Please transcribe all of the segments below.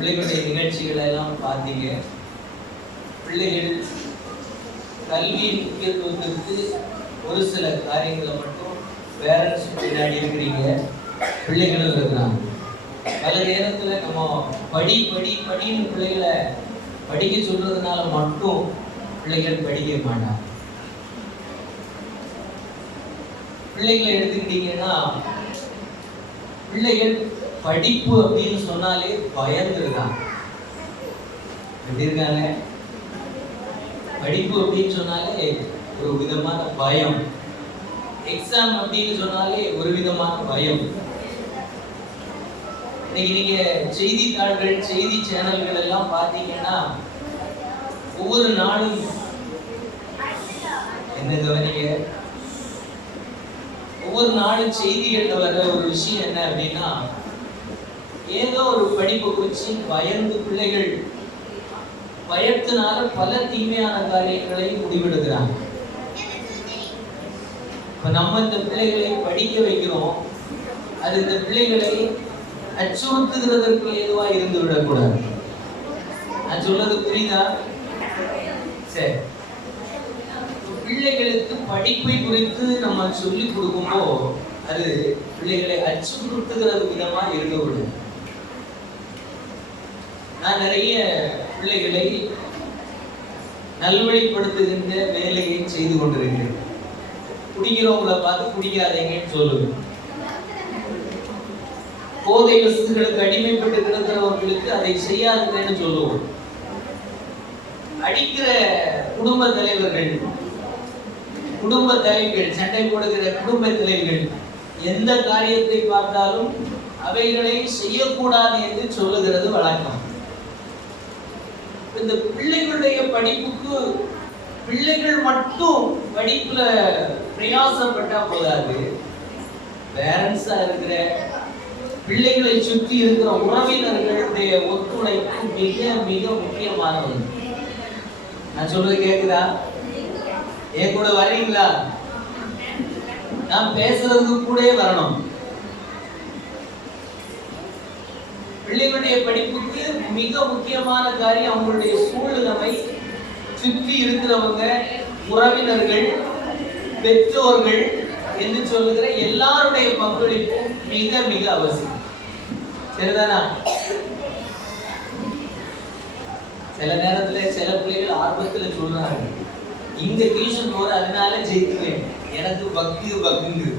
பிள்ளைகளுடைய நிகழ்ச்சிகளை எல்லாம் பார்த்தீங்க. பிள்ளைகள் கல்வியின் முக்கியத்துவத்திற்கு ஒரு சில காரியங்களை மட்டும் பேரண்ட்ஸ் பின்னாடி இருக்கிறீங்க, பிள்ளைகளும் இருக்கிறாங்க. பல நேரத்தில் நம்ம படின்னு பிள்ளைகளை படிக்க சொல்றதுனால மட்டும் பிள்ளைகள் படிக்க மாட்டாங்க. பிள்ளைகளை எடுத்துக்கிட்டீங்கன்னா பிள்ளைகள் படிப்பு அப்படின்னு சொன்னாலே பயந்துருக்காங்க. எப்படி இருக்காங்க? படிப்பு அப்படின்னு சொன்னாலே ஒரு விதமான பயம், எக்ஸாம் அப்படின்னு சொன்னாலே ஒரு விதமான பயம். இன்னைக்கு நீங்க செய்தித்தாள்கள், செய்தி சேனல்கள் எல்லாம் பார்த்தீங்கன்னா ஒவ்வொரு நாளும் என்ன கவனிங்க, ஒவ்வொரு நாளும் செய்திகள்ல வர்ற ஒரு விஷயம் என்ன அப்படின்னா, ஏதோ ஒரு படிப்பு குறிச்சு பயந்து பிள்ளைகள் பயத்தினால பல தீமையான காரியங்களை முடிவெடுக்கிறாங்க. இப்ப நம்ம இந்த பிள்ளைகளை படிக்க வைக்கிறோம், அது இந்த பிள்ளைகளை அச்சுறுத்துகிறதற்கு ஏதுவா இருந்து விடக்கூடாது. நான் சொல்றது புரியுதா? சரி, பிள்ளைகளுக்கு படிப்பை குறித்து நம்ம சொல்லி கொடுக்கும்போ அது பிள்ளைகளை அச்சுறுத்துகிறது விதமா இருக்கக்கூடாது. நான் நிறைய பிள்ளைகளை நல்வழிப்படுத்துகின்ற வேலையை செய்து கொண்டிருக்கிறேன். குடிக்கிறவங்களை பார்த்து குடிக்காதீங்கன்னு சொல்லுவேன். போதை வசதிகளுக்கு அடிமைப்பட்டு கிடக்கிறவர்களுக்கு அதை செய்யாதுன்னு சொல்லுவோம். அடிக்கிற குடும்ப தலைவர்கள், சண்டை போடுகிற குடும்ப தலைவர்கள் எந்த காரியத்தை பார்த்தாலும் அவைகளை செய்யக்கூடாது என்று சொல்லுகிறது வழக்கம். இந்த பிள்ளைகளுடைய படிப்புக்கு பிள்ளைகள் மட்டும் படிப்புல பிரயாசப்பட்டா போதாது, பேரண்ட்ஸா இருக்கிற பிள்ளைகளை சுற்றி இருக்கிற உறவினர்களுடைய ஒத்துழைப்பு மிக மிக முக்கியமானது. நான் சொல்றது கேக்குதா? என் கூட வரீங்களா? நான் பேசுறதுக்கு கூட வரணும். பிள்ளைகளுடைய படிப்புக்கு மிக முக்கியமான காரியம் அவங்களுடைய சூழ்நிலை, சுற்றி இருக்கிறவங்க, உறவினர்கள், பெற்றோர்கள் என்று சொல்லுகிற எல்லாருடைய பங்களிப்பு மிக மிக அவசியம். சரிதானா? சில நேரத்துல சில பிள்ளைகள் ஆர்வத்துல சொல்றாங்க, இங்க டியூஷன் போற அதனால ஜெயிக்குவேன், எனக்கு பக்குங்கு.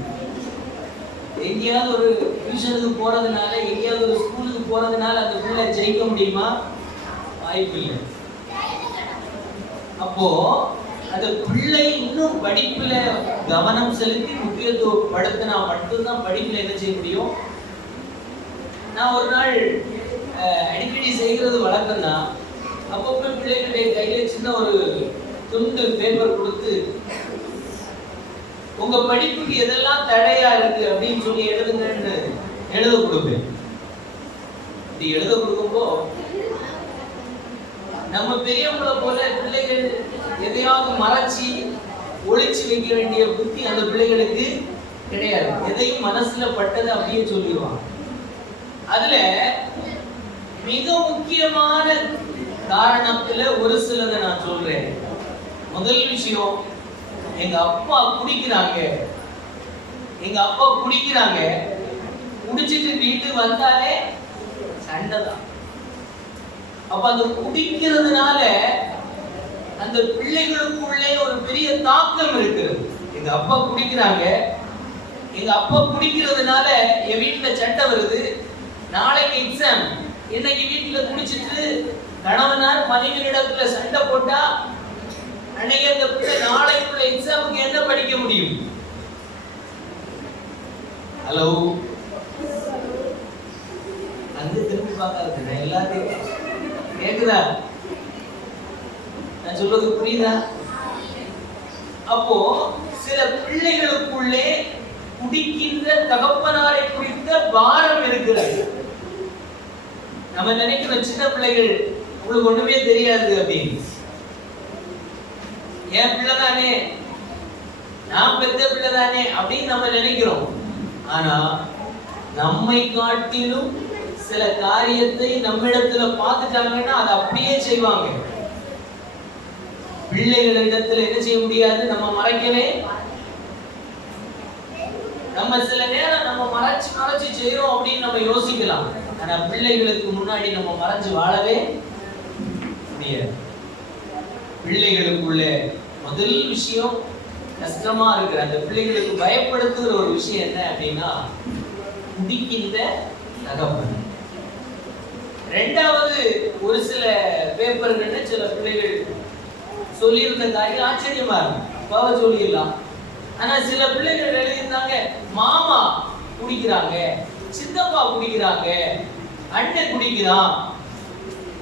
எங்கேயாவது ஒரு டியூஷனுக்கு போறதுனால, எங்கேயாவது ஒரு ஸ்கூலுக்கு போறதுனால அந்த பிள்ளை ஜெயிக்க முடியுமா? வாய்ப்பு இல்லை. அப்போ அந்த பிள்ளை இன்னும் படிப்புல கவனம் செலுத்தி முக்கியத்துவப்படுத்தினா மட்டும்தான் படிப்புல என்ன செய்ய முடியும். நான் ஒரு நாள் அடிக்கடி செய்கிறது வழக்கம் தான். அப்பப்போ பிள்ளைகளுடைய கையில சின்ன ஒரு துண்டு பேப்பர் கொடுத்து, உங்க படிப்புக்கு எதெல்லாம் தடையா இருக்கு அப்படின்னு சொல்லி எழுதுங்கன்னு எழுத கொடுப்பேன். இப்படி எழுத கொடுக்கும்போ நம்ம பெரியவங்களை போல பிள்ளைகள் எதையாவது மறைச்சி ஒளிச்சு வைக்க வேண்டிய புத்தி அந்த பிள்ளைகளுக்கு கிடையாது. எதையும் மனசுல பட்டதை அப்படியே சொல்லிடுவாங்க. அதுல மிக முக்கியமான காரணத்துல ஒரு சிலதை நான் சொல்றேன். முதல் விஷயம், எங்க அப்பா குடிக்கிறாங்க, குடிச்சிட்டு வீட்டுக்கு வந்தாலே சண்டை தான். அப்ப அந்த குடிக்கிறதுனால அந்த பிள்ளைகளுக்குள்ளே ஒரு பெரிய தாக்கம் இருக்கிறது. எங்க அப்பா குடிக்கிறதுனால என் வீட்டுல சண்டை வருது, நாளைக்கு எக்ஸாம், இன்னைக்கு வீட்டுல குடிச்சிட்டு கணவனார் மனைவியிடத்துல சண்டை போட்டா அன்னைக்கு அந்த பிள்ளை நாளைக்குள்ள எக்ஸாமுக்கு என்ன படிக்க முடியும்? ஹலோ, அங்க திரும்பி பார்க்காது, எல்லாத்தையும் கேக்குதா? நான் சொல்றது புரியுதா? அப்போ சில பிள்ளைகளுக்குள்ளே குடிக்கின்ற தகப்பனாரை குறித்த பாரம் இருக்கிறது. நம்ம நினைக்கிற சின்ன பிள்ளைகள் உங்களுக்கு ஒண்ணுமே தெரியாது அப்படின்னு. என் பிள்ளைதானே, நான் பெத்த பிள்ளைதானே அப்படின்னு நம்ம நினைக்கிறோம். ஆனா நம்மை காட்டிலும் சில காரியத்தை நம்மிடத்துல பார்த்துட்டாங்கன்னா அதை அப்படியே செய்வாங்க. பிள்ளைகளிடத்துல என்ன செய்ய முடியாது, நம்ம மறைக்கவே, நம்ம சில நேரம் நம்ம மறைச்சு செய்யறோம் அப்படின்னு நம்ம யோசிக்கலாம். ஆனா பிள்ளைகளுக்கு முன்னாடி நம்ம மறைச்சு வாழவே முடியாது. பிள்ளைகளுக்குள்ள முதல் விஷயம் கஷ்டமா இருக்கிற அந்த பிள்ளைகளுக்கு பயப்படுத்துகிற ஒரு விஷயம் என்ன அப்படின்னா குடிக்கின்ற தகப்பன். ரெண்டாவது, ஒரு சில பேப்பர்கள்ல சில பிள்ளைகள் சொல்லியிருந்த காரியம் ஆச்சரியமா இருக்கும், சொல்லிடலாம். ஆனா சில பிள்ளைகள் எழுதியிருந்தாங்க, மாமா குடிக்கிறாங்க, சித்தப்பா குடிக்கிறாங்க, அண்ணன் குடிக்கிறான்.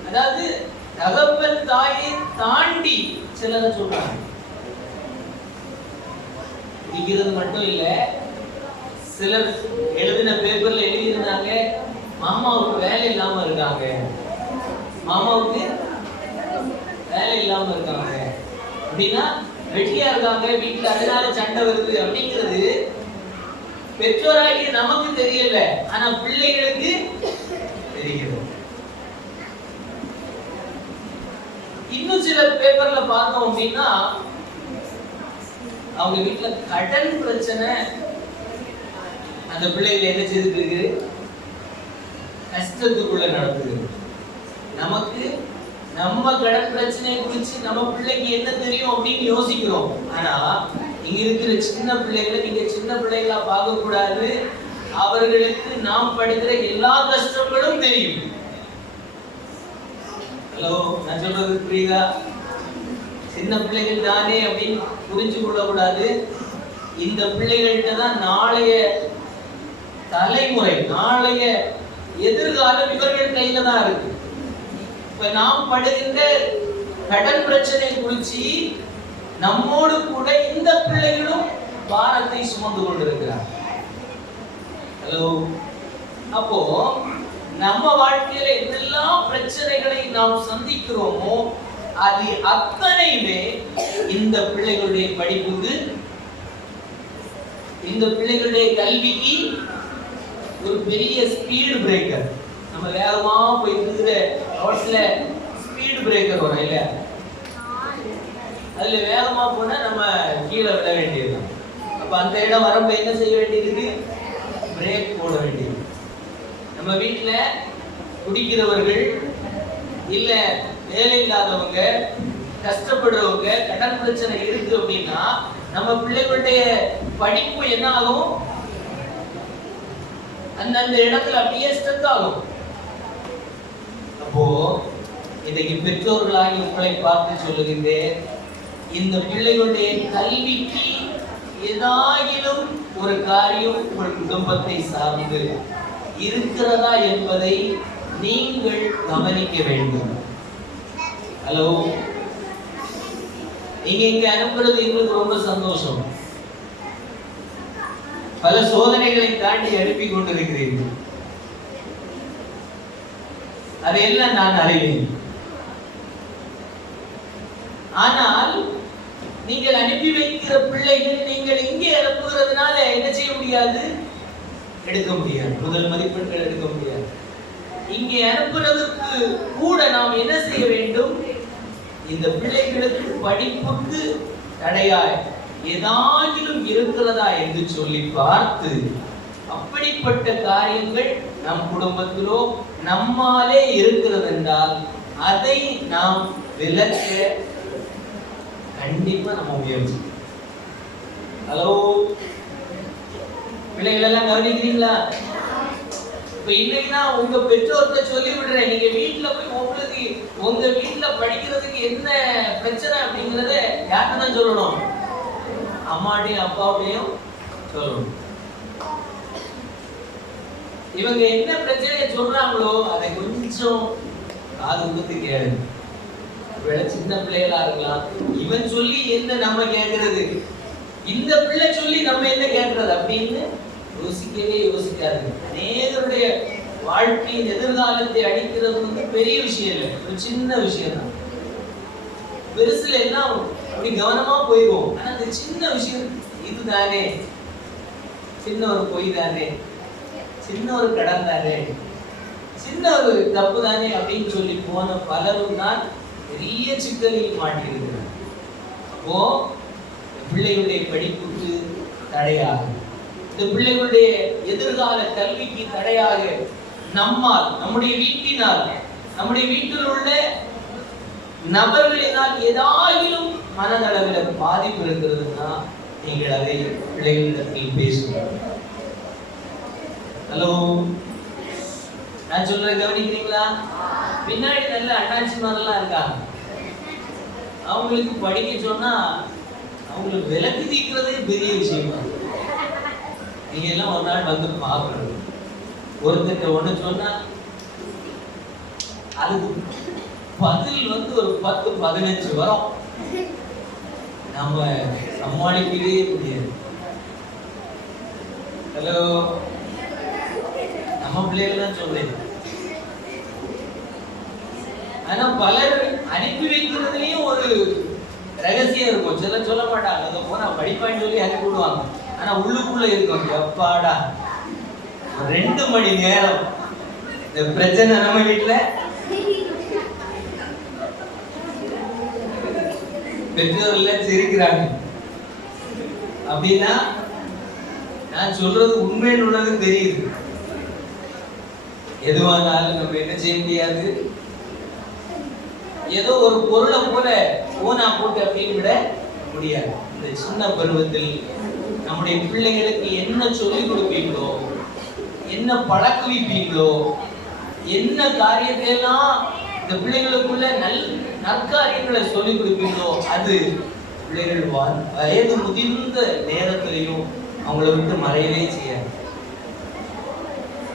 அதாவது தகப்பன் தாயை தாண்டி சிலரை சொல்றாங்க. குடிக்கிறது மட்டும் இல்ல, சிலர் எழுதின பேப்பர்ல எழுதியிருந்தாங்க, மாமாவுக்கு வேலை இல்லாம இருக்காங்க, மாமாவுக்கு வேலை இல்லாம இருக்காங்க அப்படின்னா வெட்டியா இருக்காங்க வீட்டுல, அதனால சண்டை வருது அப்படிங்கிறது பெற்றோராகி நமக்கு தெரியல, ஆனா பிள்ளைகளுக்கு தெரிகிறது. இன்னும் சில பேப்பர்ல பார்த்தோம் அப்படின்னா அவங்க வீட்டுல கடன் பிரச்சனை, அந்த பிள்ளைகள் என்ன செய்துட்டு இருக்கு, கஷ்டத்துக்குள்ள நடக்குது. நமக்கு நம்ம கடன் பிரச்சனையை குறிச்சு நம்ம பிள்ளைக்கு என்ன தெரியும் அப்படின்னு யோசிக்கிறோம். ஆனா இங்க இருக்கிற சின்ன பிள்ளைகளை நீங்க சின்ன பிள்ளைகளா பார்க்க கூடாது. அவர்களுக்கு நாம் படுகிற எல்லா கஷ்டங்களும் தெரியும். ஹலோ, நான் சொல்றது புரியுதா? சின்ன பிள்ளைகள் தானே அப்படின்னு புரிஞ்சு கொள்ள கூடாது. இந்த பிள்ளைகள்கிட்ட தான் நாளைய தலைமுறை, நாளைய எதிர்காலம் இவர்கள் கையில தான் இருக்கு. இப்ப நாம் படுகின்ற கடன் பிரச்சனை குறிச்சு நம்மோடு கூட இந்த பிள்ளைகளும் பாரத்தை சுமந்து கொண்டிருக்கிறார். ஹலோ, அப்போ நம்ம வாழ்க்கையில எதெல்லாம் பிரச்சனைகளை நாம் சந்திக்கிறோமோ அது அத்தனையுமே இந்த பிள்ளைகளுடைய படிப்புக்கு, இந்த பிள்ளைகளுடைய கல்விக்கு ஒரு பெரிய ஸ்பீடு பிரேக்கர். நம்ம வேகமா போயிட்டு இருக்கிற ரோட்ல ஸ்பீடு பிரேக்கர் வரும் இல்ல, அதுல வேகமா போனா நம்ம கீழே விட வேண்டியது. அப்ப அந்த இடம் வரப்ப என்ன செய்ய வேண்டியது, பிரேக் போட வேண்டியது. நம்ம வீட்டுல குடிக்கிறவர்கள் இல்ல வேலை இல்லாதவங்க, கஷ்டப்படுறவங்க, கடன் பிரச்சனை இருக்கு அப்படின்னா நம்ம பிள்ளைகளுடைய படிப்பு என்ன ஆகும், அந்தந்த இடத்துல அப்படியே ஸ்ட்ரெஸ் ஆகும். அப்போ இன்னைக்கு பெற்றோர்களாகி உங்களை பார்த்து சொல்லுகின்றேன், இந்த பிள்ளைகளுடைய கல்விக்கு ஏதாயிலும் ஒரு காரியம் உங்கள் குடும்பத்தை சார்ந்து இருக்கிறதா என்பதை நீங்கள் கவனிக்க வேண்டும். ஹலோ, நீங்க இங்க அனுப்புறது எங்களுக்கு ரொம்ப சந்தோஷம். பல சோதனைகளை தாண்டி அனுப்பி கொண்டிருக்கிறீர்கள், அதையெல்லாம் நான் அறிவேன். ஆனால் நீங்கள் அனுப்பி வைக்கிற பிள்ளைகள் நீங்கள் இங்கே அனுப்புகிறதுனால என்ன செய்ய முடியாது, எடுக்க முடியாது, முதல் மதிப்பெண்கள் எடுக்க முடியாது. இங்கே அனுப்புறதுக்கு கூட நாம் என்ன செய்ய வேண்டும், இந்த பிள்ளைகளுக்கு படிப்புக்கு தடையாய் ஏதாகிலும் இருக்கிறதா என்று சொல்லி பார்த்து, அப்படிப்பட்ட காரியங்கள் நம் குடும்பத்திலோ நம்மாலே இருக்கிறது என்றால் அதை நாம் விலக்க கண்டிப்பா நம்ம முயற்சி. ஹலோ, பிள்ளைகள் எல்லாம் கவனிக்கிறீங்களா? இப்ப இன்னைக்கு நான் உங்க பெற்றோர்கிட்ட சொல்லி விடுறேன், நீங்க வீட்டுல போய் உங்களுக்கு உங்க வீட்டுல படிக்கிறதுக்கு என்ன பிரச்சனை அப்படிங்கறத யார்கிட்ட தான் சொல்லணும், அம்மாட்டையும் அப்பாவுடையும் சொல்லணும். இவங்க என்ன பிரச்சனையை சொல்றாங்களோ அதை கொஞ்சம் காது கொடுத்து கேளு. சின்ன பிள்ளைகளா இருக்கலாம், இவன் சொல்லி என்ன நம்ம கேட்கறது, இந்த பிள்ளை சொல்லி நம்ம என்ன கேட்கறது அப்படின்னு யோசிக்கவே யோசிக்காது. அநேகருடைய வாழ்க்கையின் எதிர்காலத்தை அடிக்கிறது வந்து பெரிய விஷயம் இல்லை, ஒரு சின்ன விஷயம் தான். பெருசுல எல்லாம் அப்படி கவனமா போயிடும். ஆனா அந்த சின்ன விஷயம் இதுதானே, சின்ன ஒரு பொய் தானே, சின்ன ஒரு கடன் தானே, சின்ன ஒரு தப்பு தானே அப்படின்னு சொல்லி போன பலரும் தான் பெரிய சிக்கலில் மாட்டியிருக்கிறார். அப்போ பிள்ளைகளுடைய படிப்புக்கு தடையாக, இந்த பிள்ளைகளுடைய எதிர்கால கல்விக்கு தடையாக நம்மால், நம்முடைய வீட்டினால், நம்முடைய வீட்டில் உள்ள நபர்களினால் ஏதாயிலும் மனதளவில் பாதிப்பு இருக்கிறதுன்னா நீங்கள் அதை பிள்ளைகளிடத்தில் பேசுங்கள். ஹலோ, நான் சொல்ற கவனிக்கிறீங்களா? பின்னாடி நல்ல அண்ணாச்சி மாதிரிலாம் இருக்காங்க. அவங்களுக்கு படிக்க சொன்னா அவங்களுக்கு விலக்கு தீர்க்கிறதே பெரிய விஷயமா. நீங்க எல்லாம் ஒரு நாள் வந்து பார்க்கணும். ஒருத்தர் ஒண்ணு சொன்னா அதுக்கு பதில் வந்து ஒரு 10-15 வரும். நம்ம சமாளிக்கவே முடியாது. ஹலோ, நம்ம பிள்ளைகள் தான் சொல்றேன். ஆனா பலர் அனுப்பி வைக்கிறதுலயும் ஒரு ரகசியம் இருக்கும். சில சொல்ல மாட்டாங்க, அங்க போனா படிப்பான்னு சொல்லி அனுப்பி விடுவாங்க. ஆனா உள்ளுக்குள்ள இருக்கும், எப்பாடா 2 மணி நேரம் இந்த பிரச்சனை நம்ம வீட்டுல. பெற்றோர்கள் சிரிக்கிறாங்க. அப்படின்னா நான் சொல்றது உண்மைன்னு உள்ளது தெரியுது. எதுவானாலும் நம்ம என்ன செய்ய முடியாது. ஏதோ ஒரு பொருளை போல ஓனா போட்டு அப்படின்னு விட முடியாது. இந்த சின்ன பருவத்தில் நம்முடைய பிள்ளைகளுக்கு என்ன சொல்லிக் கொடுப்பீங்களோ, என்ன பழக்குவிப்பீங்களோ, என்ன காரியத்தை எல்லாம் இந்த பிள்ளைகளுக்குள்ள நற்காரியங்களை சொல்லிக் கொடுப்பீங்களோ, அது பிள்ளைகள் வயது முதிர்ந்த நேரத்திலையும் அவங்கள விட்டு மறையவே செய்யாது.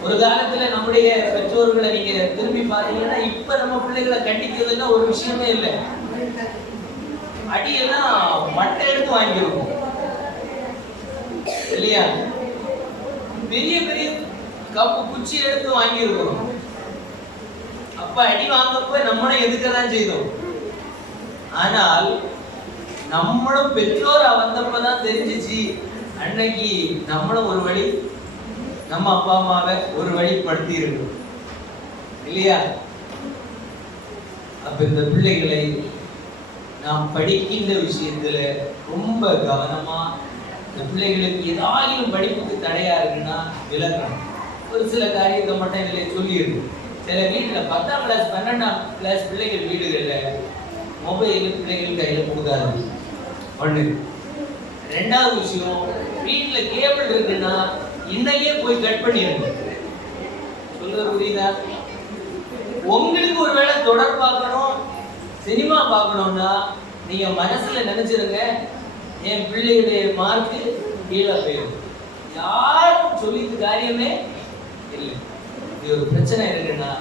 ஒரு காலத்துல நம்முடைய பெற்றோர்களை நீங்க திரும்பி பாத்தீங்கன்னா, இப்ப நம்ம பிள்ளைகளை கண்டிக்கிறதுன்னா ஒரு விஷயமே இல்லை. அடியெல்லாம் மட்டை எடுத்து வாங்கியிருக்கோம் இல்லையா? பெரிய பெரிய கப்பு குச்சி எடுத்து வாங்கியிருக்கிறோம். அப்ப அடி வாங்கப்ப நம்மளும் எதுக்கதான் செய்தோம். ஆனால் நம்மளும் பெற்றோர் வந்தப்பதான் தெரிஞ்சிச்சு, அன்னைக்கு நம்மளும் ஒரு வழி நம்ம அப்பா அம்மாவை ஒரு வழிப்படுத்தி இருக்கும் இல்லையா? அப்ப இந்த பிள்ளைகளை நாம் படிக்கின்ற விஷயத்துல ரொம்ப கவனமா, இந்த பிள்ளைகளுக்கு ஏதாயும் படிப்புக்கு தடையா இருக்குன்னா விளக்கணும். ஒரு சில காரியத்தை மட்டும் இதுல சொல்லியிருக்கு. சில வீட்டுல 10ஆம் கிளாஸ் 12ஆம் கிளாஸ் பிள்ளைகள் வீடுகள்ல மொபைல் பிள்ளைகள் கையில கொடுக்காது. ஒண்ணு. 2வது விஷயம், வீட்டுல கேபிள் இருக்குன்னா இன்னையே போய் கட் பண்ணிருங்க. சொல்றது புரியுதா? உங்களுக்கு ஒருவேளை தொடர் பார்க்கணும், சினிமா பார்க்கணும்னா நீங்க மனசுல நினைச்சிருங்க, என் பிள்ளையுடைய மார்க்கு கீழே போயிடும். யாரும் சொல்லிட்டு காரியமே இல்லை. இது ஒரு பிரச்சனை இருக்குன்னா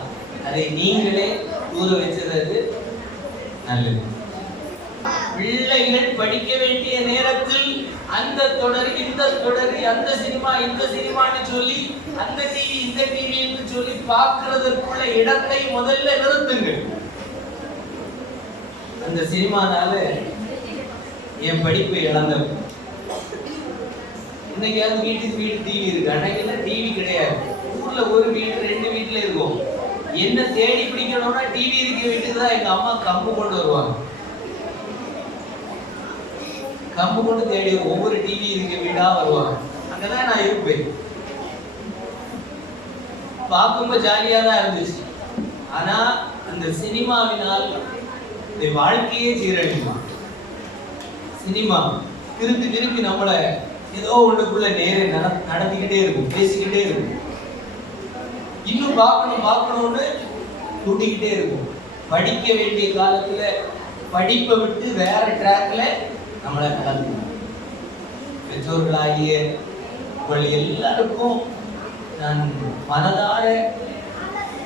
அதை நீங்களே தூர வச்சிருந்தது நல்லது. பிள்ளைகள் படிக்க வேண்டிய நேரத்தில் அந்த தொடர், இந்த தொடர், அந்த சினிமா, இந்த சினிமான்னு சொல்லி, அந்த டிவி, இந்த டிவின்னு சொல்லி பார்க்கிறதுக்குள்ள இடத்தை முதல்ல நிறுத்துங்க. அந்த சினிமானால என் படிப்பு இழந்தது. இன்னைக்காவது வீட்டுக்கு வீடு டிவி இருக்கு, அன்னைக்கு டிவி கிடையாது. ஊர்ல ஒரு வீடு 2 வீட்டுல இருக்கும். என்ன தேடி பிடிக்கணும்னா டிவி இருக்க வீட்டுக்கு தான் எங்க அம்மா கம்பு கொண்டு வருவாங்க. கம்பு கொண்டு தேடி ஒவ்வொரு டிவி இருக்க வீடா வருவாங்க. அங்கதான் நான் இருப்பேன். பார்க்கும்போது ஜாலியா தான் இருந்துச்சு. ஆனா அந்த சினிமாவினால் இந்த வாழ்க்கையே சீரழிமா. சினிமா திருப்பி திருப்பி நம்மளை ஏதோ ஒன்றுக்குள்ள நடத்திக்கிட்டே இருக்கும், பேசிக்கிட்டே இருக்கும். இன்னும் பார்க்கணும்னு தூண்டிக்கிட்டே இருக்கும். படிக்க வேண்டிய காலத்துல படிப்பை விட்டு வேற ட்ராக்ல நம்மளை கலந்து. பெற்றோர்களாகிய உங்கள் எல்லாருக்கும் நான் மனதார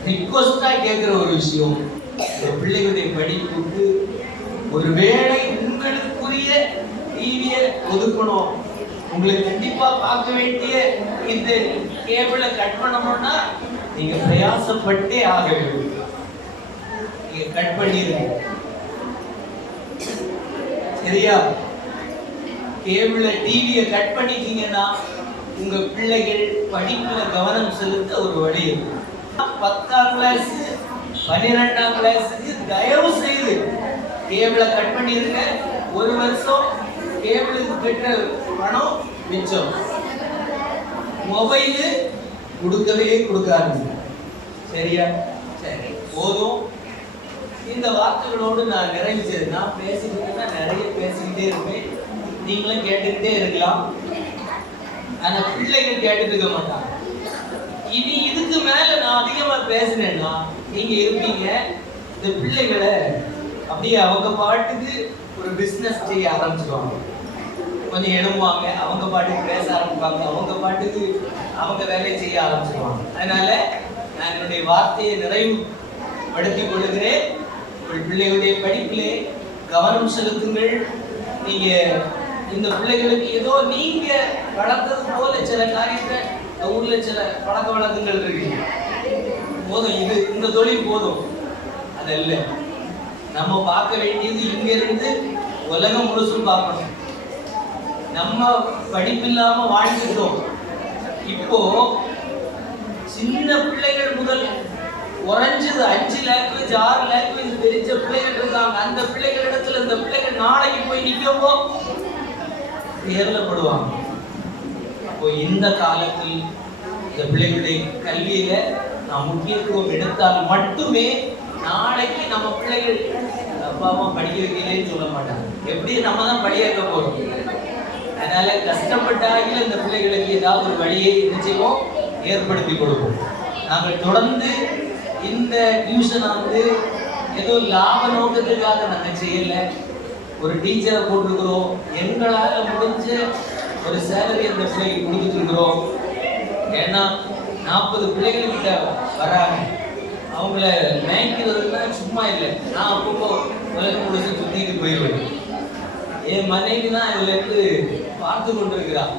ரிக்வெஸ்டா கேட்கிற ஒரு விஷயம், இந்த பிள்ளைகளுடைய படிப்புக்கு ஒருவேளை உங்களுக்குரிய டிவியை ஒதுக்கணும், உங்களுக்கு கண்டிப்பா பார்க்க வேண்டிய இந்த கேபிளை கட் பண்ணணும்னா நீங்க பிரயாசப்பட்டே ஆக வேண்டும். நீங்க கட் பண்ணிருங்க, சரியா? கேபிள டிவியை கட் பண்ணிட்டீங்கன்னா உங்க பிள்ளைகள் படிப்புல கவனம் செலுத்த ஒரு வழி இருக்கும். 10ஆம் கிளாஸ் 12ஆம் கிளாஸுக்கு தயவு செய்து கேபிளை கட் பண்ணிருங்க. ஒரு வருஷம் கேபிளுக்கு கட்ட பணம் மிச்சம். மொபைலு கொடுக்கவே கொடுக்காது. சரியா? சரி, போதும். இந்த வார்த்தைகளோடு நான் நிறைவு செய்து, நான் பேசிக்கிட்டேன்னா நிறைய பேசிக்கிட்டே இருப்பேன், நீங்களும் கேட்டுக்கிட்டே இருக்கலாம். ஆனா பிள்ளைகள் கேட்டுட்டு இருக்க மாட்டாங்க. இனி இதுக்கு மேல நான் அதிகமா பேசினேன்னா நீங்க இருப்பீங்க. இந்த பிள்ளைகளை அப்படியே அவங்க பாட்டுக்கு ஒரு பிசினஸ் செய்ய ஆரம்பிச்சிருவாங்க. கொஞ்சம் எழும்புவாங்க, அவங்க பாட்டுக்கு பேச ஆரம்பிப்பாங்க, அவங்க பாட்டுக்கு அவங்க வேலையை செய்ய ஆரம்பிச்சிருவாங்க. அதனால நான் என்னுடைய வார்த்தையை நிறைவுபடுத்திக் கொள்கிறேன். உங்கள் பிள்ளைகளுடைய படிப்பிலே கவனம் செலுத்துங்கள். நீங்க இந்த பிள்ளைகளுக்கு ஏதோ நீங்க வளர்த்தது போல சில காரியத்தை ஊர்ல சில பழக்க வழக்கங்கள் இருக்கு, போதும், இது இந்த தொழில் போதும், அதல்ல. நம்ம பார்க்க வேண்டியது இங்க இருந்து உலகம் முழுசும் பார்க்கணும். நம்ம படிப்பில்லாம வாழ்ந்துட்டோம். இப்போ சின்ன பிள்ளைகள் முதல் குறைஞ்சது 5 லாங்குவேஜ் 6 லாங்குவேஜ் தெரிஞ்ச பிள்ளைகள் இருக்காங்க. அந்த பிள்ளைகள் இடத்துல இந்த பிள்ளைகள் நாளைக்கு போய் நிற்கவோ தேர்ந்தப்படுவாங்க. அப்போ இந்த காலத்தில் இந்த பிள்ளைகளுடைய கல்வியில நாம் முக்கியத்துவம் எடுத்தால் மட்டுமே நாளைக்கு நம்ம பிள்ளைகள் அப்பா அம்மா படிக்க வைக்கலன்னு சொல்ல மாட்டாங்க. எப்படி நம்ம தான் படிக்க வைக்க போறோம். அதனால கஷ்டப்பட்டாகில இந்த பிள்ளைகளுக்கு ஏதாவது ஒரு வழியை நிச்சயம் ஏற்படுத்தி கொடுப்போம். நாங்கள் தொடர்ந்து இந்த டியூஷனை வந்து ஏதோ லாப நோக்கத்துக்காக நாங்கள் செய்யல. ஒரு டீச்சரை போட்டுருக்கிறோம், எங்களால் முடிஞ்ச ஒரு சேலரி அந்த பிள்ளைக்கு கொடுத்துட்டு இருக்கிறோம். ஏன்னா 40 பிள்ளைகள் கிட்ட வராங்க, அவங்கள மேய்க்கிறதுனா சும்மா இல்லை. நான் அப்பப்போ உலகம் முழுசு சுத்திட்டு போயிடுவேன். என் மனைவி தான் இதுல இருந்து பார்த்து கொண்டிருக்கிறான்.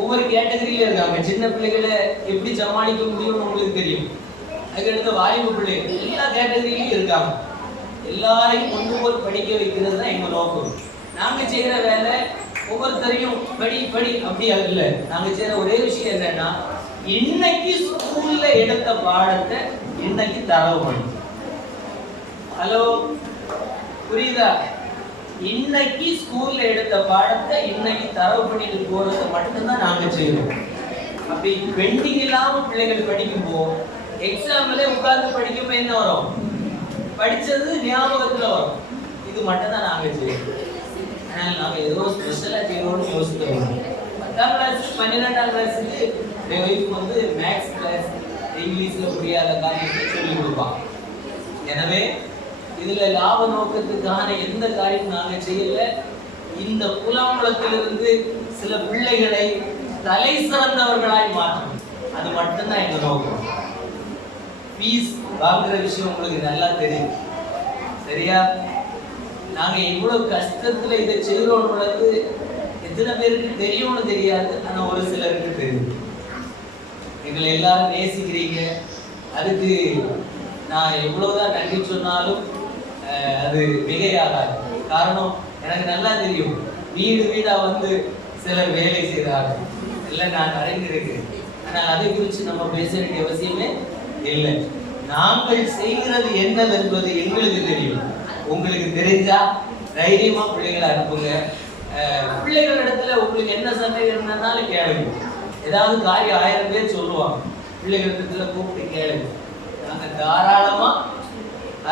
ஒவ்வொரு கேட்டகரியில இருக்காங்க. சின்ன பிள்ளைகளை எப்படி சமாளிக்க முடியும்னு உங்களுக்கு தெரியும். அதுக்கடுத்து வாலிப பிள்ளைகள் எல்லா கேட்டகரியிலையும் இருக்காங்க. எல்லாரையும் கொண்டு போய் படிக்க வைக்கிறது தான் எங்க நோக்கம். நாங்க செய்யற வேலை ஒவ்வொருத்தரையும் படி படி அப்படி இல்லை. நாங்க செய்யற ஒரே விஷயம் என்னன்னா, இன்னைக்கு ஸ்கூல்ல எடுத்த பாடத்தை இன்னைக்கு தரவு பண்ணி. ஹலோ, புரியுதா? இன்னைக்கு ஸ்கூல்ல எடுத்த பாடத்தை இன்னைக்கு தரவு பண்ணிட்டு போறதை மட்டும்தான் நாங்க செய்யறோம். அப்படி பெண்டிங் இல்லாம பிள்ளைகள் படிக்கும்போது எக்ஸாம்ல உட்கார்ந்து படிக்கும்போது என்ன வரும்? படிச்சது ஞாபகத்துல வரும். இது மட்டும் தான் நாங்க செய்யறோம். அதனால நாங்க ஏதோ ஸ்பெஷலா செய்யணும்னு யோசிக்கிறோம். 10ஆம் கிளாஸ் 12ஆம் கிளாஸுக்கு என் ஒய்ஃப் வந்து மேக்ஸ் கிளாஸ், இங்கிலீஷ்ல புரியாத காரியத்தை சொல்லி கொடுப்பாங்க. எனவே இதுல லாப நோக்கத்துக்கான எந்த காரியம் நாங்க செய்யல. இந்த புலம்பலத்திலிருந்து சில பிள்ளைகளை தலை சிறந்தவர்களாய் மாற்றணும், அது மட்டும்தான் எங்க நோக்கம். ஃபீஸ் வாங்குற விஷயம் உங்களுக்கு நல்லா தெரியும், சரியா? நாங்க இவ்வளவு கஷ்டத்துல இதை செய்யறோம்ன்றது எத்தனை பேருக்கு தெரியும்னு தெரியாது. ஆனா ஒரு சிலருக்கு தெரியும். எங்களை எல்லாரும் நேசிக்கிறீங்க, அதுக்கு நான் எவ்வளவுதான் நன்றி சொன்னாலும் அது மிகையாகாது. காரணம் எனக்கு நல்லா தெரியும். வீடு வீடா வந்து சிலர் வேலை செய்கிறார்கள், எல்லாம் நான் அறிந்திருக்கிறேன். ஆனால் அதை குறித்து நம்ம பேச வேண்டிய அவசியமே இல்லை. நாங்கள் செய்கிறது என்னவென்பது எங்களுக்கு தெரியும். உங்களுக்கு தெரிஞ்சா தைரியமா பிள்ளைகளை அனுப்புங்க. பிள்ளைகளிடத்துல உங்களுக்கு என்ன சந்தேகம் இருந்தாலும் கேளுங்க. ஏதாவது காரியம் 1000 பேர் சொல்லுவாங்க, பிள்ளைகளிடத்துல கூப்பிட்டு கேளுங்க. நாங்க தாராளமா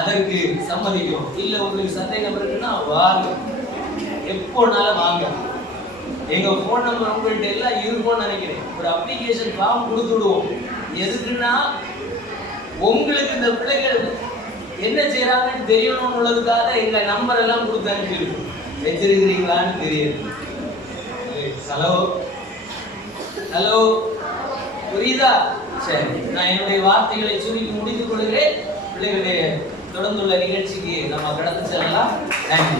அதற்கு சம்மதிக்கிறோம். இல்ல உங்களுக்கு சந்தேகம் இருக்குன்னா வாங்க, எப்போனாலும் வாங்க. எங்க போன் நம்பர் உங்கள்கிட்ட எல்லாம் இருக்கும்னு நினைக்கிறேன். ஒரு அப்ளிகேஷன் ஃபார்ம் கொடுத்து விடுவோம். எதுக்குன்னா உங்களுக்கு இந்த பிள்ளைகள் என்ன செய்யறாங்கன்னு தெரியணும்ன்றதுக்காக எங்க நம்பர் எல்லாம் கொடுத்து அனுப்பிடுவோம். வச்சிருக்கிறீங்களான்னு தெரியாது. ஹலோ ஹலோ, புரியுதா? சரி, நான் என்னுடைய வார்த்தைகளை சுருக்கி முடித்துக் கொள்கிறேன். பிள்ளைகளுடைய தொடர்ந்துள்ள நிகழ்ச்சிக்கு நம்ம கடந்து செல்லலாம். நன்றி.